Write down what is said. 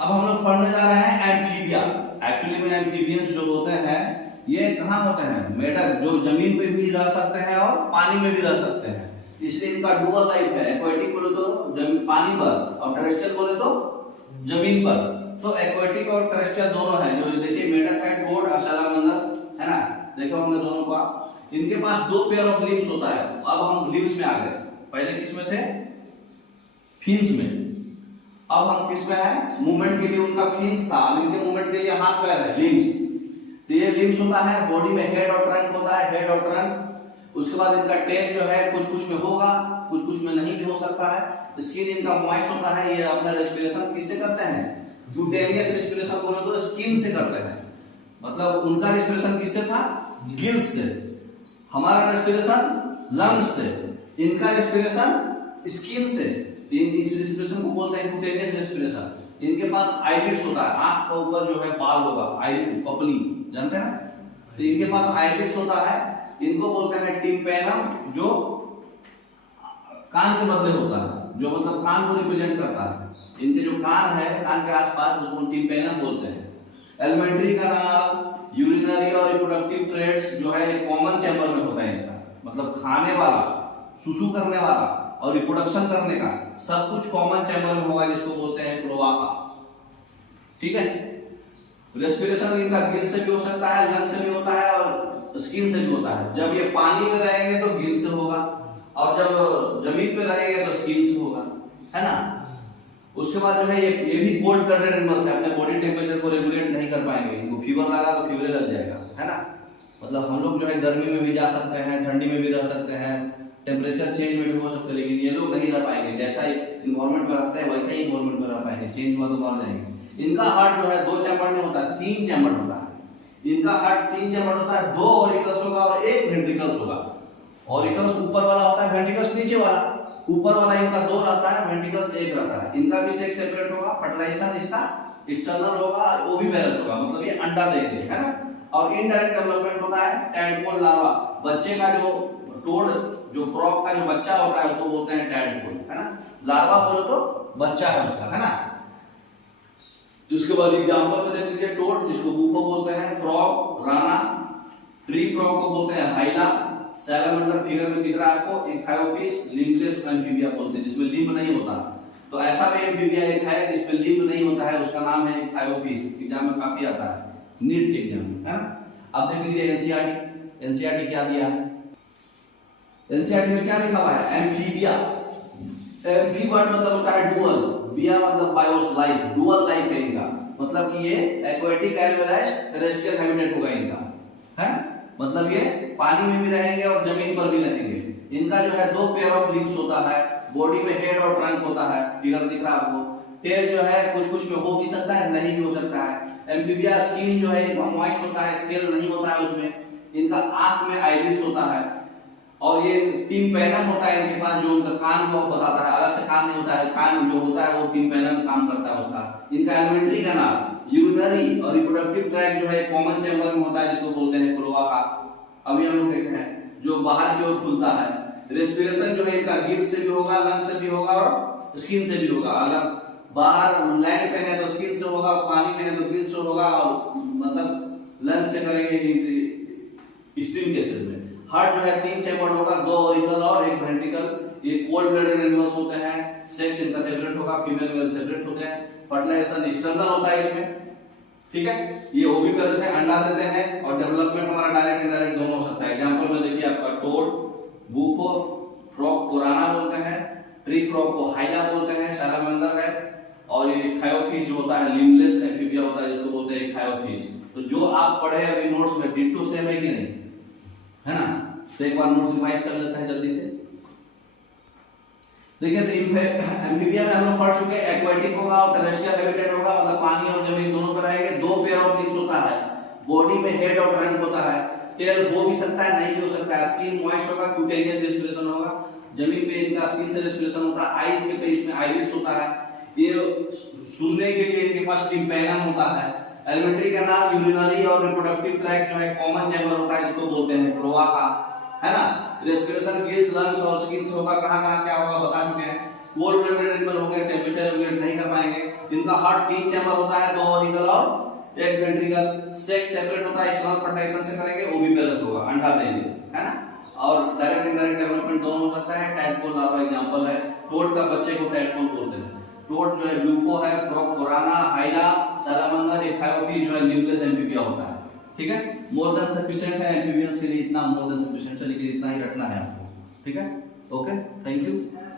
अब हम लोग पढ़ने जा रहे हैं एम्फीबिया। एक्चुअली में एम्फीबियंस जो होते हैं ये कहाँ होते हैं, मेढक जो जमीन पे भी रह सकते हैं और पानी में भी रह सकते हैं, इसलिए इनका डुअल लाइफ है। एक्वेटिक बोले तो जमीन पानी पर और टेरेस्ट्रियल बोले तो जमीन पर। तो एक्वेटिक और टेरेस्ट्रियल दोनों है। जो देखिए मेढक है, टोड और सैलामैंडर है ना, देखो हमने दोनों का। इनके पास दो पेयर ऑफ लिम्स होता है। अब हम लिम्स में आ गए, पहले किस में थे, फिन्स में। अब हम किस में है, मूवमेंट के लिए उनका फिन्स था, अब इनके मूवमेंट के लिए हाथ पैर है, लिम्स। तो ये लिम्स होता है, बॉडी में हेड और ट्रंक होता है, हेड और ट्रंक। उसके बाद इनका टेल जो है कुछ कुछ में होगा, कुछ कुछ में नहीं भी हो सकता है। स्किन इनका मॉइस्ट होता है। ये अपना रेस्पिरेशन किससे करते हैं, क्यूटेनियस रेस्पिरेशन बोले तो स्किन से करते हैं। मतलब उनका रेस्पिरेशन किससे था, गिल्स से। हमारा रेस्पिरेशन लंग्स से, इनका रेस्पिरेशन स्किन से। इस रेस्पिरेशन को बोलते हैं क्यूटेनियस रेस्पिरेशन। इनके पास आईलिड्स होता है, आंख के ऊपर जो है बाल होगा, आईलिड पपली जानते हैं ना। तो इनके पास आईलिड्स होता है, इनको बोलते हैं टिम्पैनम, जो कान के बदले होता है, जो मतलब कान को रिप्रेजेंट करता है। इनके जो कान है, कान के आसपास, उसको टिम्पैनम बोलते हैं। एलिमेंट्री कैनाल, यूरिनरी और रिप्रोडक्टिव ट्रैक्ट्स जो है कॉमन चैम्बर में होता है इनका। मतलब खाने वाला, सुसु करने वाला और रिप्रोडक्शन करने का सब कुछ कॉमन चैम्बर में होगा, जिसको बोलते हैं क्लोआका। ठीक है। रेस्पिरेशन इनका गिल से भी हो सकता है, लंग से भी होता है और स्किन से भी होता है। जब ये पानी में रहेंगे तो गिल से होगा, और जब जमीन पे रहेंगे तो स्किन से होगा, है ना। उसके बाद जो है ये भी कोल्ड ब्लडेड एनिमल्स है, अपने बॉडी टेम्परेचर को रेगुलेट नहीं कर पाएंगे। इनको फीवर लगा तो फीवर लग जाएगा, है ना। मतलब हम लोग जो है गर्मी में भी जा सकते हैं, ठंडी में भी रह सकते हैं, टेम्परेचर चेंज में भी हो सकता है, लेकिन ये लोग नहीं रह पाएंगे। जैसा इन्वायरमेंट में रहते हैं वैसा ही इन्वायरमेंट में रह पाएंगे, चेंज हुआ तो मर जाएंगे। इनका हार्ट जो है दो चैम्बर में होता है, तीन चैम्बर होता है। इनका हार्ट तीन चैम्बर होता है, दो ऑरिकल्स होगा और एक वेंट्रिकल्स होगा। ऑरिकल्स ऊपर वाला होता है, वेंट्रिकल्स नीचे वाला। ऊपर वाला इनका दो रहता है, वेंट्रिकल्स एक रहता है। इनका भी सेक्स सेपरेट होगा, फर्टिलाइजेशन इसका एक्सटर्नल होगा, ओविपेरस होगा, मतलब ये अंडा देंगे, है ना। और इनडायरेक्ट डेवलपमेंट होता है टैडपोल लार्वा। बच्चे का जो टोड, जो फ्रॉग का जो बच्चा होता है उसको बोलते हैं टैडपोल, है ना। लार्वा बोलो तो बच्चा है उसका, है ना। उसके बाद एग्जांपल में देख लीजिए, टोड जिसको बूफो बोलते हैं, फ्रॉग राना, ट्री फ्रॉग को बोलते हैं हाइला, सैलामैंडर फिगर में दिख रहा है आपको, इक्थायोपिस, लिम्बलेस एम्फीबिया बोलते हैं, जिसमें लिम्ब नहीं होता। तो ऐसा भी एम्फीबिया एक है जिसमें लिम्ब नहीं होता है, उसका नाम है इक्थायोपिस। एग्जाम में काफी आता है, नीट के एग्जाम में, है ना। अब देख लीजिए एनसीईआरटी। एनसीईआरटी क्या दिया है, एनसीईआरटी में क्या लिखा हुआ है, एम्फीबिया। एम्फी वर्ड मतलब होता है डुअल, बिया मतलब बायोस लाइफ, डुअल लाइफ है इनका। मतलब कि ये aquatic as well as terrestrial habitat होगा इनका, है। मतलब ये पानी में भी रहेंगे और जमीन पर भी रहेंगे। इनका जो है दो पेयर ऑफ लिम्स होता है, बॉडी में हेड और ट्रंक होता है, फिगर दिख रहा है आपको। टेल जो है कुछ कुछ में हो भी सकता है, नहीं भी हो सकता है। एम्फीबिया स्किन जो है इनका मॉइस्ट होता है, स्केल नहीं होता है उसमें। इनका आंख में आईलिड्स होता है, और ये टिम्पैनम होता है इनके पास, जो उनका कान को बताता है। अलग से कान नहीं होता है, कान जो होता है वो टिम्पैनम काम करता है उसका। इनका एलिमेंट्री कैनाल, यूरिनरी और रिप्रोडक्टिव ट्रैक्ट जो है कॉमन चैम्बर में होता है, जिसको बोलते हैं क्लोआका। अभी हम लोग देखते हैं जो बाहर की ओर खुलता है। रेस्पिरेशन जो है इनका गिल से भी होगा, लंग से भी होगा और स्किन से भी होगा। अगर बाहर लैंड पे है तो स्किन से होगा, पानी में है तो गिल से होगा, और मतलब लंग से करेंगे स्ट्रीम केसेस में। हार्ट जो है तीन चैम्बर होगा, दो ऑरिकल और एक वेंट्रिकल। ये कोल्ड ब्लडेड एनिमल्स होते हैं। सेक्स इनका सेपरेट होगा, फीमेल मेल सेपरेट होते हैं। फर्टिलाइजेशन एक्सटर्नल होता है इसमें, ठीक है। ये ओविपेरस है, अंडा देते हैं, और डेवलपमेंट हमारा डायरेक्ट इनडायरेक्ट दोनों हो सकता है। एग्जांपल में देखिए आपका टोड, बूफो, फ्रॉग को राना बोलते हैं, ट्री फ्रॉग को हाइला बोलते हैं, सैलामैंडर है, और ये इक्थायोपिस जो होता है लिम्बलेस एम्फीबिया होता है, जिसको बोलते हैं इक्थायोपिस। तो जो आप पढ़े अभी नोट्स में डिट्टो सेम है कि नहीं, है ना। तो एक बार नोट्स रिवाइज कर लेते हैं जल्दी से। देखिए तो एम्फीबिया में हम लोग पढ़ चुके हैं, एक्वेटिक होगा और टेरेस्ट्रियल हैबिटेट होगा, मतलब पानी और जमीन दोनों पर रहेंगे। दो पेयर ऑफ लिम्स होता है, बॉडी में हेड और ट्रंक होता है। टेल हो भी सकता है, नहीं भी हो सकता है। स्किन मॉइस्ट होगा, क्यूटेनियस रेस्पिरेशन होगा, जमीन पे इनका स्किन से रेस्पिरेशन होता है। आईज के पे इसमें आईलिड्स होता है। ये सुनने के लिए इनके पास टिम्पैनम होता है। एलिमेंट्री कैनाल, यूरिनरी और रिप्रोडक्टिव ट्रैक्ट जो है कॉमन चैम्बर होता है, जिसको बोलते हैं क्लोआका, है ना। रेस्पिरेशन गिल्स, लंग्स और स्किन से होगा। कहां कहां क्या होगा बता चुके हैं। कोल्ड ब्लडेड एनिमल हो गए, टेम्परेचर रेगुलेट नहीं कर पाएंगे। इनका हार्ट 3 चैम्बर होता है, 2 ऑरिकल और 1 वेंट्रिकल। सेक्स सेपरेट होता है, एक्सटर्नल प्रोटेक्शन से करेंगे, वो भी पेलस होगा, अंडा देंगे, है ना। और डायरेक्ट इनडायरेक्ट डेवलपमेंट दोनों हो सकता है। टैडपोल आपका एग्जांपल है, टोड का बच्चे को टैडपोल बोलते हैं। टोड जो है ल्यूको है, फोराना, हाइला, सालामांडर, एथायोपी जो है न्यूक्लियस एम्फीबिया होता है, ठीक है। मोर देन सफिशिएंट है एम्फीबियंस के लिए, इतना मोर देन सफिशिएंट है, लेकिन इतना ही रखना है आपको, ठीक है। Okay, thank you.